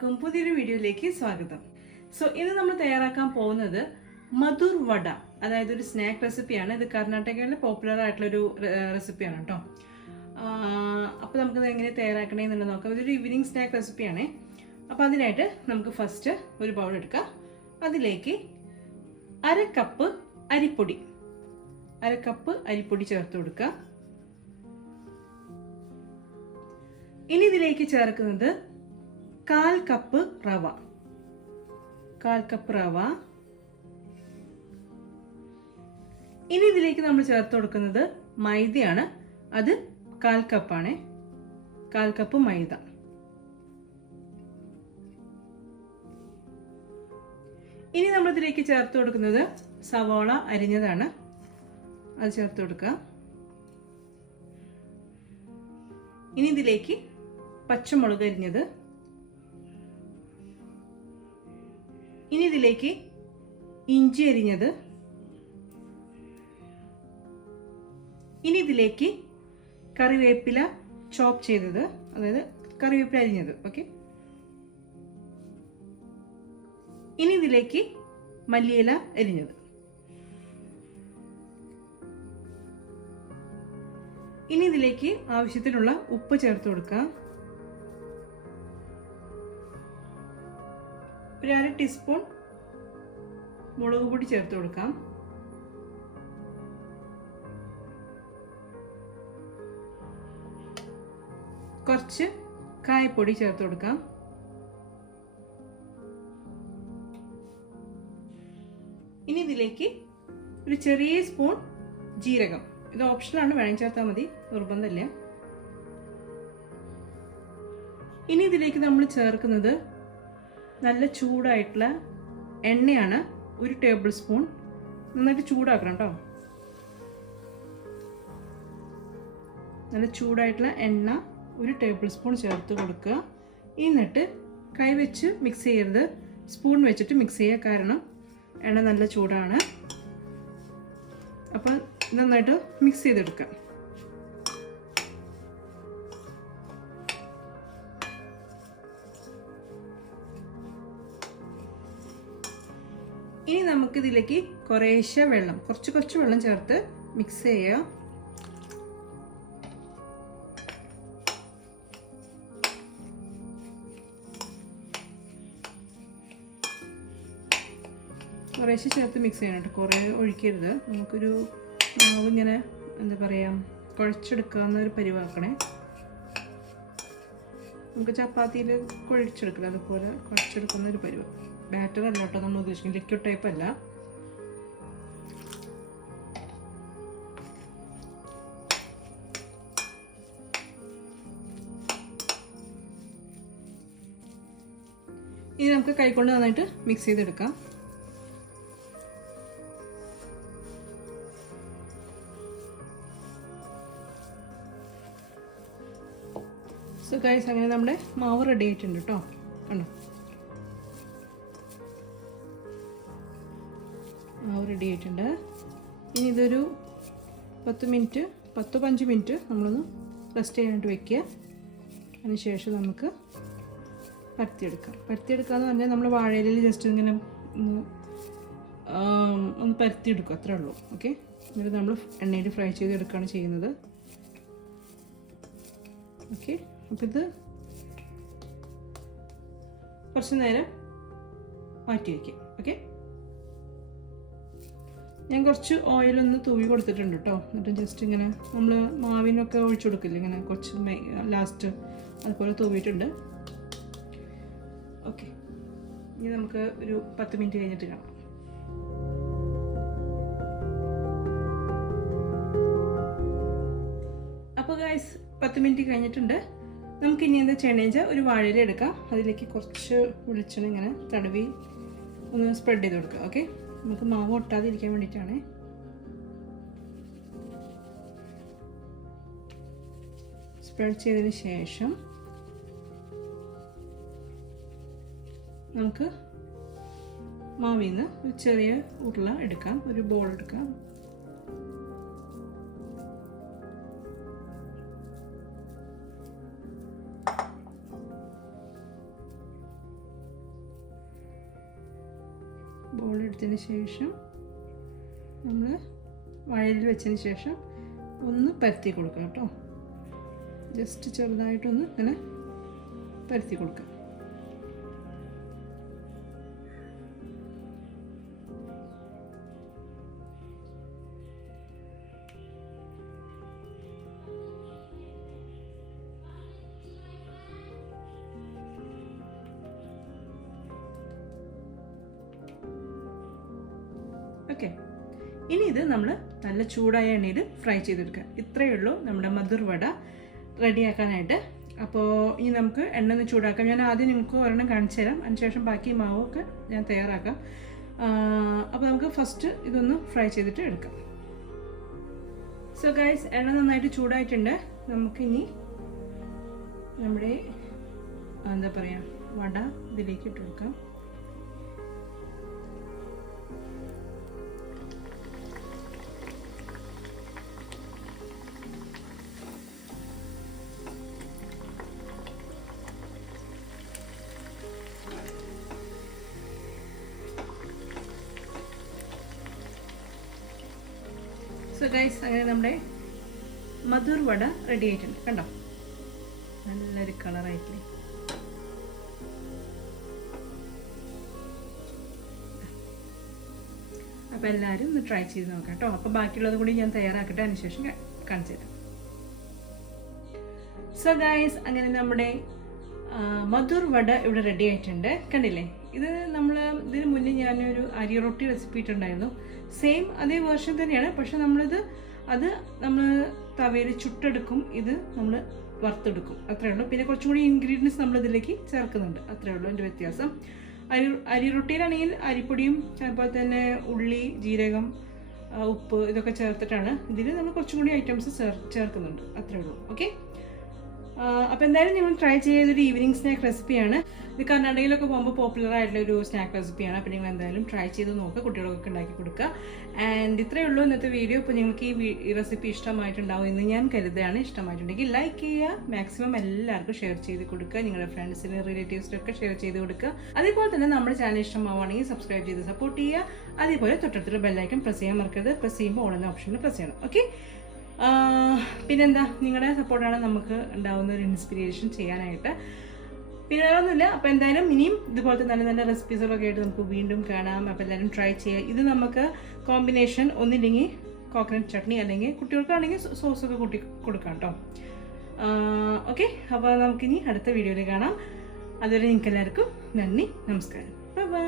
എല്ലാവർക്കും പുതിയൊരു വീഡിയോയിലേക്ക് സ്വാഗതം. ഇന്ന് നമ്മൾ തയ്യാറാക്കാൻ പോകുന്നത് മധുർ വട, അതായത് ഒരു സ്നാക്ക് റെസിപ്പിയാണ്. ഇത് കർണാടകയിലെ പോപ്പുലർ ആയിട്ടുള്ളൊരു റെസിപ്പിയാണ് കേട്ടോ. അപ്പോൾ നമുക്കിത് എങ്ങനെ തയ്യാറാക്കണമെന്നുള്ളത് നോക്കാം. ഇതൊരു ഈവനിങ് സ്നാക്ക് റെസിപ്പിയാണ്. അപ്പോൾ അതിനായിട്ട് നമുക്ക് ഫസ്റ്റ് ഒരു ബൗൾ എടുക്കാം. അതിലേക്ക് അര കപ്പ് അരിപ്പൊടി ചേർത്ത് കൊടുക്കുക. ഇനി ഇതിലേക്ക് ചേർക്കുന്നത് 1/4 കപ്പ് റവ. ഇനി ഇതിലേക്ക് നമ്മൾ ചേർത്ത് കൊടുക്കുന്നത് മൈദയാണ്. അത് 1/4 കപ്പാണ്. 1/4 കപ്പ് മൈദ. ഇനി നമ്മൾ ഇതിലേക്ക് ചേർത്ത് കൊടുക്കുന്നത് സവാള അരിഞ്ഞതാണ്. അത് ചേർത്ത് കൊടുക്കുക. ഇനി ഇതിലേക്ക് പച്ചമുളക് അരിഞ്ഞത്. ഇനി ഇതിലേക്ക് ഇഞ്ചി അരിഞ്ഞത്. ഇനി ഇതിലേക്ക് കറിവേപ്പില ചോപ്പ് ചെയ്തത്, അതായത് കറിവേപ്പില അരിഞ്ഞത്. ഓക്കെ. ഇനി ഇതിലേക്ക് മല്ലിയില അരിഞ്ഞത്. ഇനി ഇതിലേക്ക് ആവശ്യത്തിനുള്ള ഉപ്പ് ചേർത്ത് കൊടുക്കുക. ഒരു 1/2 ടീസ്പൂൺ മുളക് പൊടി ചേർത്ത് കൊടുക്കാം. കുറച്ച് കായപ്പൊടി ചേർത്ത് കൊടുക്കാം. ഇനി ഇതിലേക്ക് ഒരു ചെറിയ സ്പൂൺ ജീരകം. ഇത് ഓപ്ഷനാണ്, വേണമെങ്കിൽ ചേർത്താൽ മതി, നിർബന്ധമില്ല. ഇനി ഇതിലേക്ക് നമ്മൾ ചേർക്കുന്നത് നല്ല ചൂടായിട്ടുള്ള എണ്ണയാണ്. 1 ടേബിൾ സ്പൂൺ. നന്നായിട്ട് ചൂടാക്കണം കേട്ടോ. നല്ല ചൂടായിട്ടുള്ള എണ്ണ 1 ടേബിൾ സ്പൂൺ ചേർത്ത് കൊടുക്കുക. എന്നിട്ട് കൈവച്ച് മിക്സ് ചെയ്യരുത്, സ്പൂൺ വെച്ചിട്ട് മിക്സ് ചെയ്യുക. കാരണം എണ്ണ നല്ല ചൂടാണ്. അപ്പം നന്നായിട്ട് മിക്സ് ചെയ്തെടുക്കാം. ഇനി നമുക്കിതിലേക്ക് കുറേശ്ശെ വെള്ളം, കുറച്ച് വെള്ളം ചേർത്ത് മിക്സ് ചെയ്യുക. കുറേശ്ശെ ചേർത്ത് മിക്സ് ചെയ്യണം കേട്ടോ, കുറേ ഒഴിക്കരുത്. നമുക്കൊരു മാവിങ്ങനെ എന്താ പറയുക, കുഴച്ചെടുക്കാവുന്ന ഒരു പരിവാക്കണേ. നമുക്ക് ചപ്പാത്തിയിൽ കുഴച്ചെടുക്കില്ല, അതുപോലെ കുഴച്ചെടുക്കുന്ന ഒരു പരിവ്. ബാറ്റർ അല്ല കേട്ടോ നമ്മൾ ഉദ്ദേശിക്കുന്നത്, ലിക്വിഡ് ടൈപ്പ് അല്ല. ഇനി നമുക്ക് കൈകൊണ്ട് നന്നായിട്ട് മിക്സ് ചെയ്തെടുക്കാം. സോ ഗൈസ്, അങ്ങനെ നമ്മുടെ മാവ് റെഡി ആയിട്ടുണ്ട് കേട്ടോ. കണ്ടോ, മാവ് റെഡി ആയിട്ടുണ്ട്. ഇനി ഇതൊരു 10-15 മിനിറ്റ് നമ്മളൊന്ന് റെസ്റ്റ് ചെയ്യാനായിട്ട് വെക്കുക. അതിനുശേഷം നമുക്ക് പരത്തിയെടുക്കാന്ന് പറഞ്ഞാൽ നമ്മൾ വാഴയിലയിൽ ജസ്റ്റ് ഇങ്ങനെ ഒന്ന് പരത്തിയെടുക്കും, അത്രേ ഉള്ളൂ. ഓക്കെ. എന്നിട്ട് നമ്മൾ എണ്ണയിൽ ഫ്രൈ ചെയ്തെടുക്കുകയാണ് ചെയ്യുന്നത്. ഓക്കെ. അപ്പം ഇത് കുറച്ച് നേരം മാറ്റി വയ്ക്കാം. ഓക്കെ. ഞാൻ കുറച്ച് ഓയിലൊന്ന് തൂവി കൊടുത്തിട്ടുണ്ട് കേട്ടോ. എന്നിട്ട് ജസ്റ്റ് ഇങ്ങനെ നമ്മൾ മാവിനൊക്കെ ഒഴിച്ചു കൊടുക്കില്ല, ഇങ്ങനെ കുറച്ച് ലാസ്റ്റ് അതുപോലെ തൂവിയിട്ടുണ്ട്. ഓക്കെ. ഇനി നമുക്ക് ഒരു 10 മിനിറ്റ് കഴിഞ്ഞിട്ട് കാണാം. അപ്പോൾ ഗൈസ്, 10 മിനിറ്റ് കഴിഞ്ഞിട്ടുണ്ട്. നമുക്ക് ഇനി എന്താ ചെയ്യണമെന്ന് വെച്ചാൽ ഒരു വാഴയില എടുക്കാം. അതിലേക്ക് കുറച്ച് വെളിച്ചെണ്ണ ഇങ്ങനെ തടവി ഒന്ന് സ്പ്രെഡ് ചെയ്ത് കൊടുക്കുക. ഓക്കെ. നമുക്ക് മാവ് ഒട്ടാതിരിക്കാൻ വേണ്ടിയിട്ടാണ്. സ്പ്രെഡ് ചെയ്തതിന് ശേഷം നമുക്ക് മാവിൽ നിന്ന് ഒരു ചെറിയ ഉരുള എടുക്കാം, ഒരു ബോൾ എടുക്കാം. ബോൾ എടുത്തതിന് ശേഷം നമ്മൾ വാഴയിൽ വെച്ചതിന് ശേഷം ഒന്ന് പരത്തി കൊടുക്കുക കേട്ടോ. ജസ്റ്റ് ചെറുതായിട്ടൊന്ന് ഇങ്ങനെ പരത്തി കൊടുക്കുക. ഓക്കെ, ഇനി ഇത് നമ്മൾ നല്ല ചൂടായ എണ്ണയിൽ ഫ്രൈ ചെയ്തെടുക്കുക. ഇത്രയേ ഉള്ളൂ നമ്മുടെ മധുർ വട റെഡിയാക്കാനായിട്ട്. അപ്പോൾ ഇനി നമുക്ക് എണ്ണ ഒന്ന് ചൂടാക്കാം. ഞാൻ ആദ്യം നിങ്ങൾക്ക് ഒരെണ്ണം കാണിച്ചു തരാം, അതിനുശേഷം ബാക്കി മാവൊക്കെ ഞാൻ തയ്യാറാക്കാം. അപ്പോൾ നമുക്ക് ഫസ്റ്റ് ഇതൊന്ന് ഫ്രൈ ചെയ്തിട്ട് എടുക്കാം. സോ ഗൈസ്, എണ്ണ നന്നായിട്ട് ചൂടായിട്ടുണ്ട്. നമുക്കിനി നമ്മുടെ എന്താ പറയുക വട ഇതിലേക്ക് ഇട്ട് കൊടുക്കാം. സോ ഗൈസ്, അങ്ങനെ നമ്മുടെ മധുർ വട റെഡി ആയിട്ടുണ്ട്. കണ്ടോ, നല്ലൊരു കളറായിട്ടില്ലേ. അപ്പോൾ എല്ലാവരും ഒന്ന് ട്രൈ ചെയ്ത് നോക്കാം കേട്ടോ. അപ്പോൾ ബാക്കിയുള്ളത് കൂടി ഞാൻ തയ്യാറാക്കട്ടെ, അതിനുശേഷം കാണിച്ചു തരാം. സോ ഗൈസ്, അങ്ങനെ നമ്മുടെ മധുർ വട ഇവിടെ റെഡി ആയിട്ടുണ്ട്. കണ്ടില്ലേ, ഇത് ഇതിന് മുന്നേ ഞാനൊരു അരി റൊട്ടി റെസിപ്പി ഇട്ടുണ്ടായിരുന്നു. സെയിം അതേ വേർഷൻ തന്നെയാണ്, പക്ഷെ നമ്മൾ തവയിൽ ചുട്ടെടുക്കും, ഇത് നമ്മൾ വറുത്തെടുക്കും, അത്രയേ ഉള്ളൂ. പിന്നെ കുറച്ചും കൂടി ഇൻഗ്രീഡിയൻസ് നമ്മൾ ഇതിലേക്ക് ചേർക്കുന്നുണ്ട്, അത്രയേ ഉള്ളൂ എൻ്റെ വ്യത്യാസം. അരി റൊട്ടിയിലാണെങ്കിൽ അരിപ്പൊടിയും അതുപോലെ തന്നെ ഉള്ളി, ജീരകം, ഉപ്പ് ഇതൊക്കെ ചേർത്തിട്ടാണ്. ഇതിൽ നമ്മൾ കുറച്ചും കൂടി ഐറ്റംസ് ചേർക്കുന്നുണ്ട്, അത്രയേ ഉള്ളൂ. ഓക്കെ, അപ്പോൾ എന്തായാലും നിങ്ങൾ ട്രൈ ചെയ്തൊരു ഈവനിങ് സ്നാക്ക് റെസിപ്പിയാണ്. ഇത് കർണാടകയിലൊക്കെ പോകുമ്പോൾ പോപ്പുലർ ആയിട്ടുള്ള ഒരു സ്നാക്ക് റെസിപ്പിയാണ്. അപ്പോൾ നിങ്ങൾ എന്തായാലും ട്രൈ ചെയ്ത് നോക്കുക, കുട്ടികൾക്കൊക്കെ ഉണ്ടാക്കി കൊടുക്കുക. ആൻഡ് ഇത്രയേ ഉള്ളൂ ഇന്നത്തെ വീഡിയോ. ഇപ്പോൾ നിങ്ങൾക്ക് ഈ റെസിപ്പി ഇഷ്ടമായിട്ടുണ്ടാവും എന്ന് ഞാൻ കരുതുകയാണ്. ഇഷ്ടമായിട്ടുണ്ടെങ്കിൽ ലൈക്ക് ചെയ്യുക, മാക്സിമം എല്ലാവർക്കും ഷെയർ ചെയ്ത് കൊടുക്കുക, നിങ്ങളുടെ ഫ്രണ്ട്സിന് റിലേറ്റീവ്സിനൊക്കെ ഷെയർ ചെയ്ത് കൊടുക്കുക. അതേപോലെ തന്നെ നമ്മുടെ ചാനൽ ഇഷ്ടമാവുകയാണെങ്കിൽ സബ്സ്ക്രൈബ് ചെയ്ത് സപ്പോർട്ട് ചെയ്യുക. അതേപോലെ തൊട്ടടുത്തുള്ള ബെല്ലൈക്കൺ പ്രസ് ചെയ്യാൻ മറക്കരുത്. പ്രസ് ചെയ്യുമ്പോൾ ഓൾ എന്ന ഓപ്ഷനിൽ പ്രസ് ചെയ്യണം. ഓക്കെ, പിന്നെന്താ, നിങ്ങളുടെ സപ്പോർട്ടാണ് നമുക്ക് ഉണ്ടാവുന്ന ഒരു ഇൻസ്പിറേഷൻ ചെയ്യാനായിട്ട്. പിന്നെ വേറൊന്നുമില്ല. അപ്പോൾ എന്തായാലും ഇനിയും ഇതുപോലത്തെ നല്ല നല്ല റെസിപ്പീസുകളൊക്കെ ആയിട്ട് നമുക്ക് വീണ്ടും കാണാം. അപ്പോൾ എല്ലാവരും ട്രൈ ചെയ്യുക. ഇത് നമുക്ക് കോമ്പിനേഷൻ ഒന്നില്ലെങ്കിൽ കോക്കനട്ട് ചട്നി, അല്ലെങ്കിൽ കുട്ടികൾക്കാണെങ്കിൽ സോസൊക്കെ കൂട്ടി കൊടുക്കാം കേട്ടോ. ഓക്കെ, അപ്പോൾ നമുക്കിനി അടുത്ത വീഡിയോയിൽ കാണാം. അതുവരെ നിങ്ങൾക്ക് എല്ലാവർക്കും നന്ദി, നമസ്കാരം, ബൈ ബൈ.